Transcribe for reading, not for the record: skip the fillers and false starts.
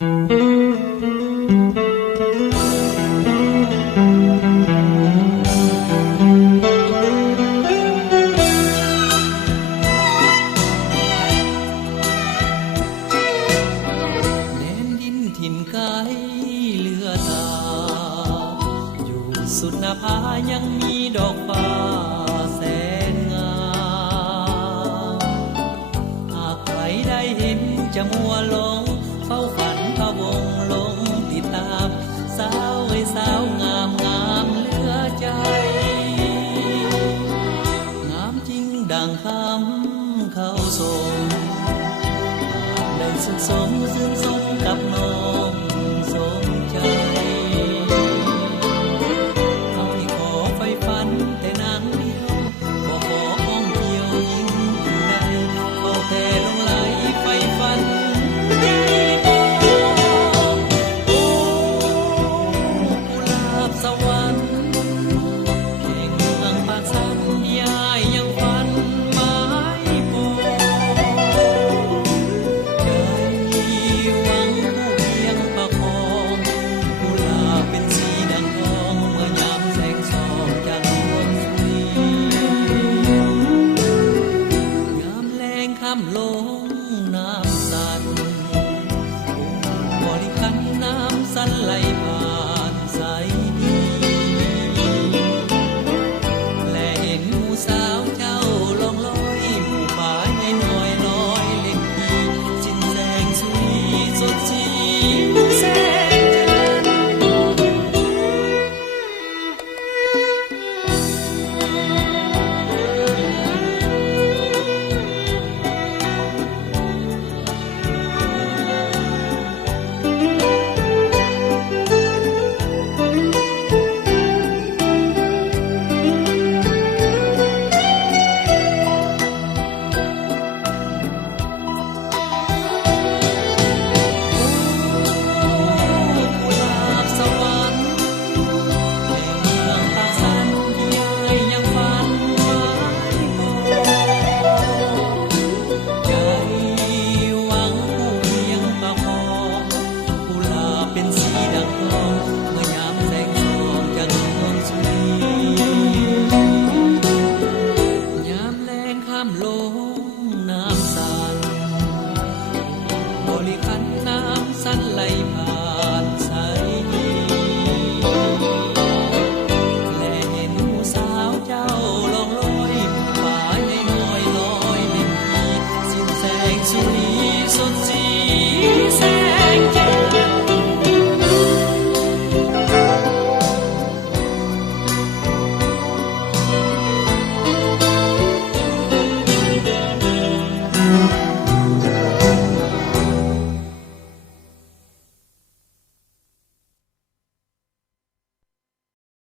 แดนดินถิ่นไกลเลือตาอยู่สุดหน้าผายังมีดอกฟ้าแสนงามหากใครได้เห็นจะมัวหลงเฝ้าฝันพะวงลงติดตามสาวไอ้สาวงามงามเหลือใจงามจริงดังคำเข้าทรงได้สุขสมซื่นสมกับน้อง